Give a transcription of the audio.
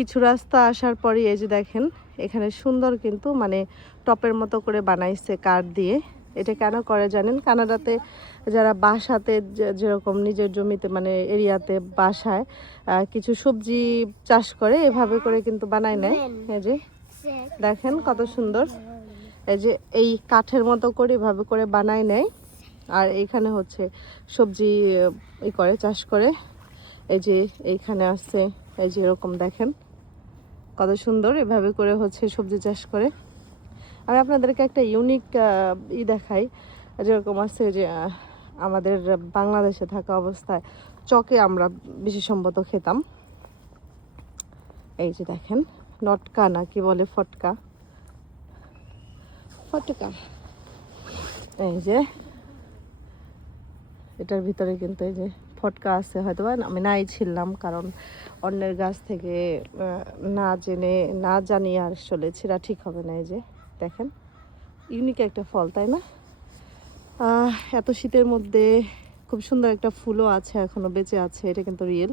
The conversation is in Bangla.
কিছু রাস্তা আসার পরই এই যে দেখেন এখানে সুন্দর কিন্তু মানে টপের মতো করে বানাইছে কাঠ দিয়ে। এটা কেন করে জানেন? কানাডাতে যারা বাসাতে যেরকম নিজের জমিতে মানে এরিয়াতে বাসায় কিছু সবজি চাষ করে এভাবে করে কিন্তু বানায় নেয়। এই যে দেখেন কত সুন্দর, এই যে এই কাঠের মতো করে এভাবে করে বানায় নেয়। আর এইখানে হচ্ছে সবজি করে চাষ করে। এই যে এইখানে আছে, এই যে এরকম দেখেন কত সুন্দর এভাবে করে হচ্ছে সবজি চাষ করে। আমি আপনাদেরকে একটা ইউনিক দেখাই, যেরকম আছে যে আমাদের বাংলাদেশে থাকা অবস্থায় চকে আমরা বিশেষম্বত খেতাম। এই যে দেখেন নটকা না কি বলে, ফটকা, ফটকা। এই যে এটার ভিতরে কিন্তু এই যে ফটকা আছে, হয়তো বা আমি নাই ছিলাম, কারণ অন্যের গাছ থেকে না জেনে না জানিয়ে আর চলেছিরা ঠিক হবে না। এই যে দেখেন ইউনিক একটা ফল, তাই না? এত শীতের মধ্যে খুব সুন্দর একটা ফুলও আছে, এখনো বেঁচে আছে, এটা কিন্তু রিয়েল।